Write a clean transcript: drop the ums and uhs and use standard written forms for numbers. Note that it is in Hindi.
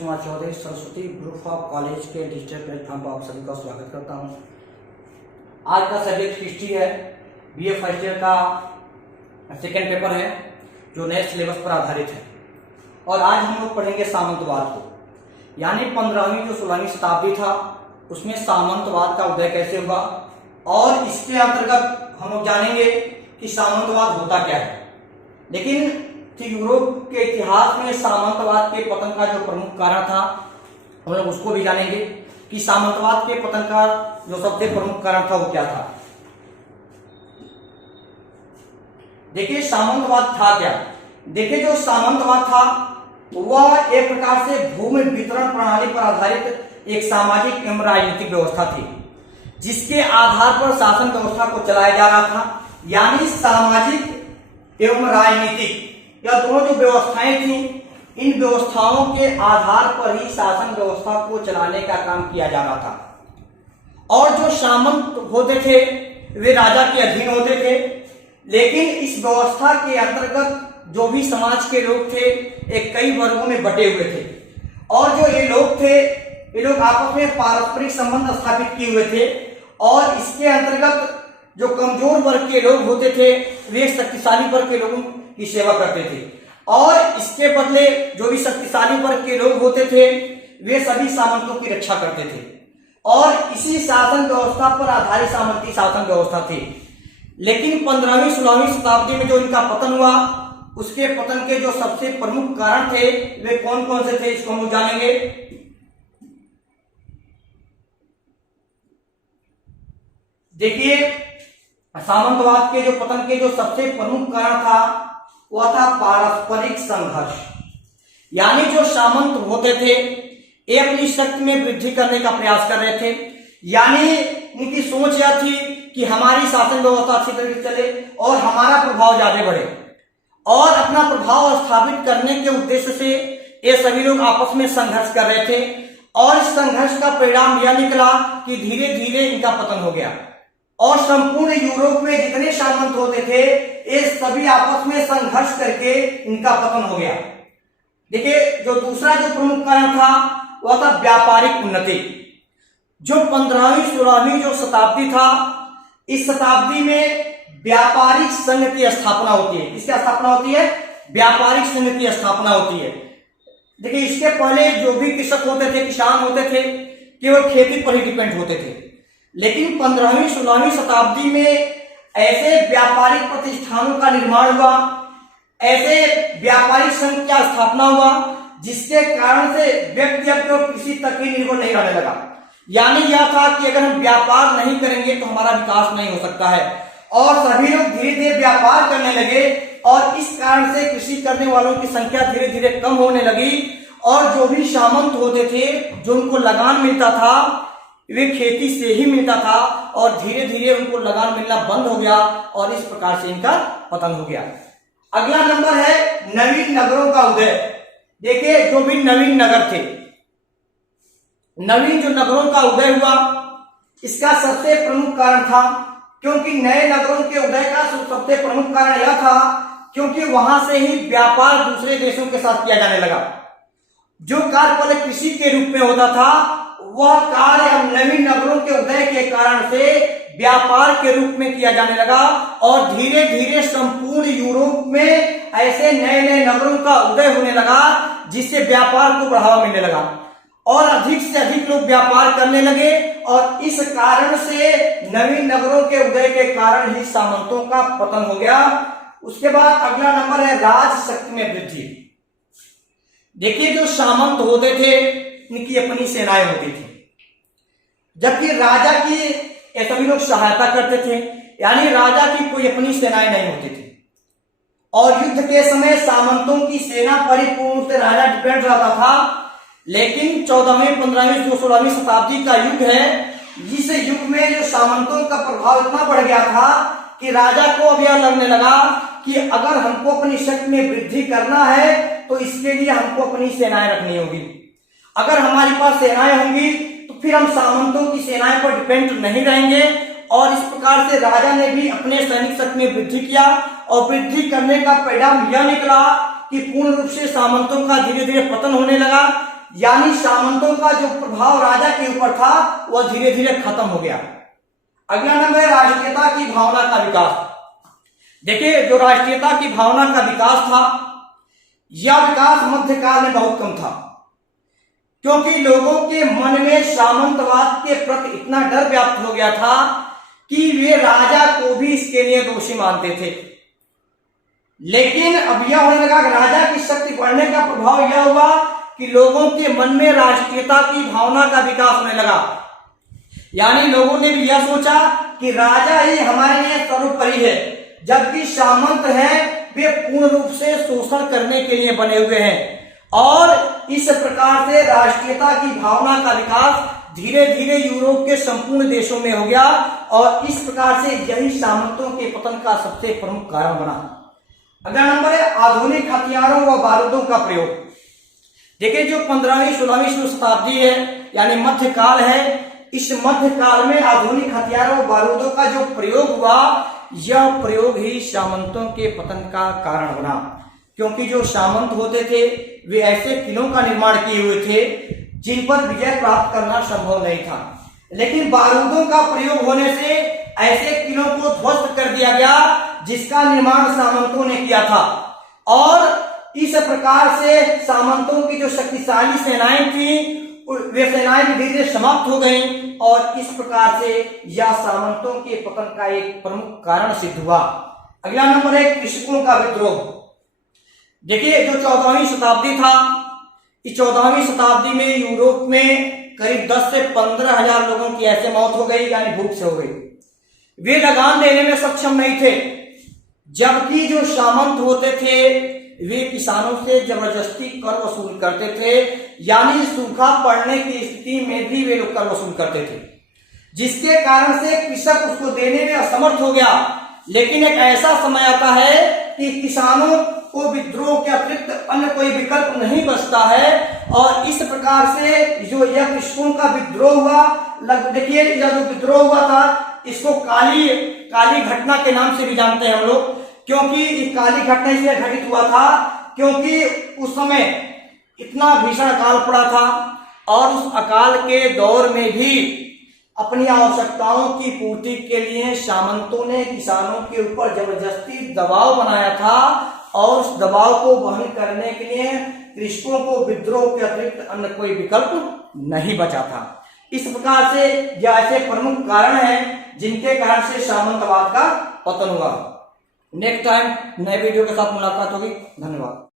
Kumar Chaudhary Saraswati group of college के डिजिटल प्लेटफॉर्म पर आप सभी का स्वागत करता हूं। आज का सब्जेक्ट हिस्ट्री है। बीए फर्स्ट ईयर का सेकेंड पेपर है जो नए सिलेबस पर आधारित है। और आज हम लोग पढ़ेंगे सामंतवाद को, यानी 15वीं जो 16वीं शताब्दी था उसमें सामंतवाद का उदय कैसे हुआ, और इसके अंतर्गत हम लोग जानेंगे कि सामंतवाद होता क्या है। लेकिन यूरोप के इतिहास में सामंतवाद के पतन का जो प्रमुख कारण था हम लोग उसको भी जानेंगे कि सामंतवाद के पतन का जो सबसे प्रमुख कारण था वो क्या था। देखिए सामंतवाद था क्या। देखिए जो सामंतवाद था वह एक प्रकार से भूमि वितरण प्रणाली पर आधारित एक सामाजिक एवं राजनीतिक व्यवस्था थी, जिसके आधार पर शासन व्यवस्था को चलाया जा रहा था। यानी सामाजिक एवं राजनीतिक या दोनों जो व्यवस्थाएं थी, इन व्यवस्थाओं के आधार पर ही शासन व्यवस्था को चलाने का काम किया जा रहा था। और जो सामंत होते थे वे राजा के अधीन होते थे, लेकिन इस व्यवस्था के अंतर्गत जो भी समाज के लोग थे एक कई वर्गों में बटे हुए थे। और जो ये लोग थे ये लोग आपस में पारस्परिक संबंध स्थापित किए हुए थे। और इसके अंतर्गत जो कमजोर वर्ग के लोग होते थे वे शक्तिशाली वर्ग के लोगों की सेवा करते थे, और इसके बदले जो भी शक्तिशाली वर्ग के लोग होते थे वे सभी सामंतों की रक्षा करते थे। और इसी शासन व्यवस्था पर आधारित सामंती शासन व्यवस्था थी। लेकिन 15वीं 16वीं शताब्दी में जो इनका पतन हुआ, उसके पतन के जो सबसे प्रमुख कारण थे वे कौन कौन से थे इसको हम जानेंगे। देखिए सामंतवाद के जो पतन के जो सबसे प्रमुख कारण था वह था पारस्परिक संघर्ष। यानी जो सामंत होते थे ये अपनी शक्ति में वृद्धि करने का प्रयास कर रहे थे। यानी उनकी सोच यह थी कि हमारी शासन व्यवस्था अच्छी तरह से चले और हमारा प्रभाव ज्यादा बढ़े, और अपना प्रभाव स्थापित करने के उद्देश्य से ये सभी लोग आपस में संघर्ष कर रहे थे। और इस संघर्ष का परिणाम यह निकला कि धीरे धीरे इनका पतन हो गया, और संपूर्ण यूरोप में जितने सामंत होते थे ये सभी आपस में संघर्ष करके इनका पतन हो गया। देखिए जो दूसरा जो प्रमुख कारण था वह था व्यापारिक उन्नति। जो 15वीं 16वीं जो शताब्दी था, इस शताब्दी में व्यापारिक संघ की स्थापना होती है। किसकी स्थापना होती है? व्यापारिक संघ की स्थापना होती है। देखिए इसके पहले जो भी कृषक होते थे, किसान होते थे, केवल खेती पर ही डिपेंड होते थे। लेकिन 15वीं 16वीं शताब्दी में ऐसे व्यापारिक प्रतिष्ठानों का निर्माण हुआ, ऐसे व्यापारिक संघ की स्थापना हुआ, जिसके कारण से व्यक्ति अब कृषि तक ही निर्भर नहीं रहने लगा। यानी यह था कि अगर हम व्यापार नहीं करेंगे तो हमारा विकास नहीं हो सकता है। और सभी लोग धीरे धीरे व्यापार करने लगे, और इस कारण से कृषि करने वालों की संख्या धीरे धीरे कम होने लगी। और जो भी सामंत होते थे जो उनको लगान मिलता था वे खेती से ही मिलता था, और धीरे धीरे उनको लगान मिलना बंद हो गया, और इस प्रकार से इनका पतन हो गया। अगला नंबर है नवीन नगरों का उदय। देखिए जो भी नवीन नगर थे, नवीन जो नगरों का उदय हुआ, इसका सबसे प्रमुख कारण था, क्योंकि नए नगरों के उदय का सबसे प्रमुख कारण यह था क्योंकि वहां से ही व्यापार दूसरे देशों के साथ किया जाने लगा। जो कार्य पहले कृषि के रूप में होता था वह कार्य अब नवीन नगरों के उदय के कारण से व्यापार के रूप में किया जाने लगा, और धीरे धीरे संपूर्ण यूरोप में ऐसे नए नए नगरों का उदय होने लगा, जिससे व्यापार को बढ़ावा मिलने लगा, और अधिक से अधिक लोग व्यापार करने लगे। और इस कारण से नवीन नगरों के उदय के कारण ही सामंतों का पतन हो गया। उसके बाद अगला नंबर है राज शक्ति में वृद्धि। देखिए जो सामंत होते थे इनकी अपनी सेनाएं होती थी, जबकि राजा की ये सभी लोग सहायता करते थे। यानी राजा की कोई अपनी सेनाएं नहीं होती थी, और युद्ध के समय सामंतों की सेना परिपूर्ण रूप से राजा डिपेंड रहता था। लेकिन 14वीं 15वीं 16वीं शताब्दी का युग है, जिस युग में जो सामंतों का प्रभाव इतना बढ़ गया था कि राजा को अब यह लगने लगा कि अगर हमको अपनी शक्ति में वृद्धि करना है तो इसके लिए हमको अपनी सेनाएं रखनी होगी। अगर हमारे पास सेनाएं होंगी तो फिर हम सामंतों की सेनाएं पर डिपेंड नहीं रहेंगे। और इस प्रकार से राजा ने भी अपने सैनिक शक्ति में वृद्धि किया, और वृद्धि करने का परिणाम यह निकला कि पूर्ण रूप से सामंतों का धीरे धीरे पतन होने लगा। यानी सामंतों का जो प्रभाव राजा के ऊपर था वह धीरे धीरे खत्म हो गया। अगला नंबर है राष्ट्रीयता की भावना का विकास। देखिए, जो राष्ट्रीयता की भावना का विकास था, यह विकास मध्यकाल में बहुत कम था, क्योंकि लोगों के मन में सामंतवाद के प्रति इतना डर व्याप्त हो गया था कि वे राजा को भी इसके लिए दोषी मानते थे। लेकिन अब यह होने लगा कि राजा की शक्ति बढ़ने का प्रभाव यह हुआ कि लोगों के मन में राष्ट्रीयता की भावना का विकास होने लगा। यानी लोगों ने भी यह सोचा कि राजा ही हमारे लिए सर्वोपरि है, जबकि सामंत हैं वे पूर्ण रूप से शोषण करने के लिए बने हुए हैं। और इस प्रकार से राष्ट्रीयता की भावना का विकास धीरे धीरे यूरोप के संपूर्ण देशों में हो गया और इस प्रकार से यही सामंतों के पतन का सबसे प्रमुख कारण बना। अगला नंबर है आधुनिक हथियारों व बारूदों का प्रयोग। देखिए, जो 15वीं 16वीं शताब्दी है यानी मध्यकाल है, इस मध्यकाल में आधुनिक हथियारों व बारूदों का जो प्रयोग हुआ, यह प्रयोग ही सामंतों के पतन का कारण बना। क्योंकि जो सामंत होते थे वे ऐसे किलों का निर्माण किए हुए थे जिन पर विजय प्राप्त करना संभव नहीं था, लेकिन बारूदों का प्रयोग होने से ऐसे किलों को ध्वस्त कर दिया गया जिसका निर्माण सामंतों ने किया था। और इस प्रकार से सामंतों की जो शक्तिशाली सेनाएं थी वे सेनाएं धीरे धीरे समाप्त हो गईं और इस प्रकार से यह सामंतों के पतन का एक प्रमुख कारण सिद्ध हुआ। अगला नंबर है कृषकों का विद्रोह। देखिए, जो 14वीं शताब्दी था, इस 14वीं शताब्दी में यूरोप में करीब 10 से 15 हजार लोगों की ऐसे मौत हो गई, यानी भूख से हो गई। वे लगान देने में सक्षम नहीं थे, जबकि जो सामंत होते थे वे किसानों से जबरदस्ती कर वसूल करते थे, यानी सूखा पड़ने की स्थिति में भी वे लोग कर वसूल करते थे, जिसके कारण से कृषक उसको देने में असमर्थ हो गया। लेकिन एक ऐसा समय आता है कि किसानों को विद्रोह के अतिरिक्त अन्य कोई विकल्प नहीं बचता है और इस प्रकार से जो यह कृषकों का विद्रोह हुआ, देखिए यह जो विद्रोह हुआ था इसको काली घटना के नाम से भी जानते हैं हम लोग, क्योंकि काली घटना इसलिए घटित हुआ था क्योंकि उस समय इतना भीषण अकाल पड़ा था और उस अकाल के दौर में भी अपनी आवश्यकताओं की पूर्ति के लिए सामंतों ने किसानों के ऊपर जबरदस्ती दबाव बनाया था और उस दबाव को वहन करने के लिए कृषकों को विद्रोह के अतिरिक्त अन्य कोई विकल्प नहीं बचा था। इस प्रकार से यह ऐसे प्रमुख कारण हैं जिनके कारण से सामंतवाद का पतन हुआ। नेक्स्ट टाइम नए वीडियो के साथ मुलाकात होगी। धन्यवाद।